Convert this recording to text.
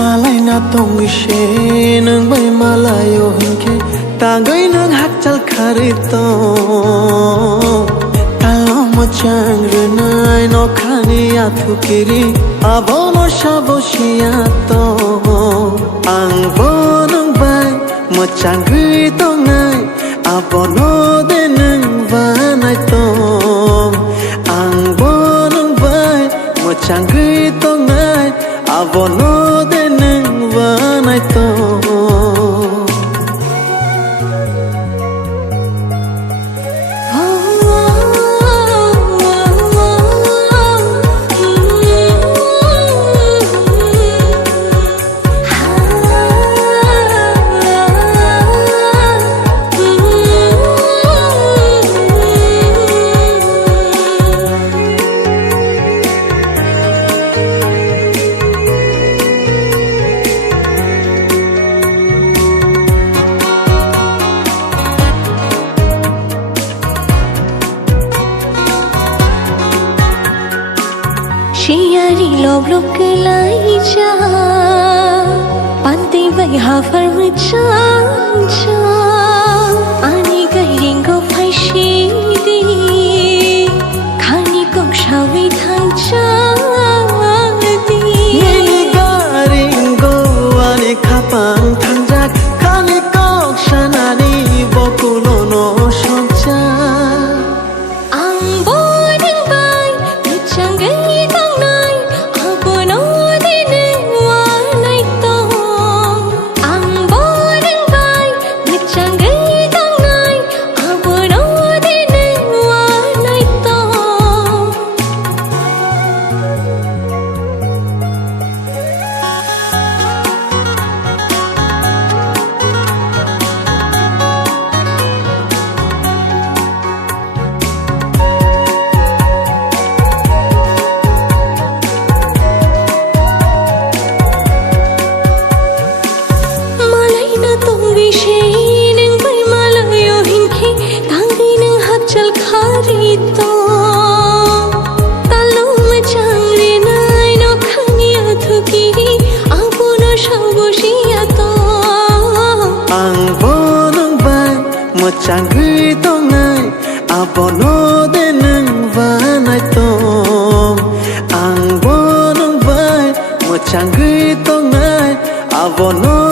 Malay na tong wishe nang bay malayo hinke tagay nang hakchal kharito talo mo chang renai no khani athukiri abono shaboshia to ang bonong bay mo chang rito ngai abono denang vanai to ang bonong bay mo chang rito ngai abono vanai to Shiyari log log lai cha panti bai hafar cha cha ani gai ringo phai shi di khani kok shawi thang cha di ni ga ringo ani khapang thang jak khani kok shanani bokulo no soncha ang bodeng bai chang gai chang ghi to ngai abono de nang vanai to ang bonong vai mo chang ghi to ngai abono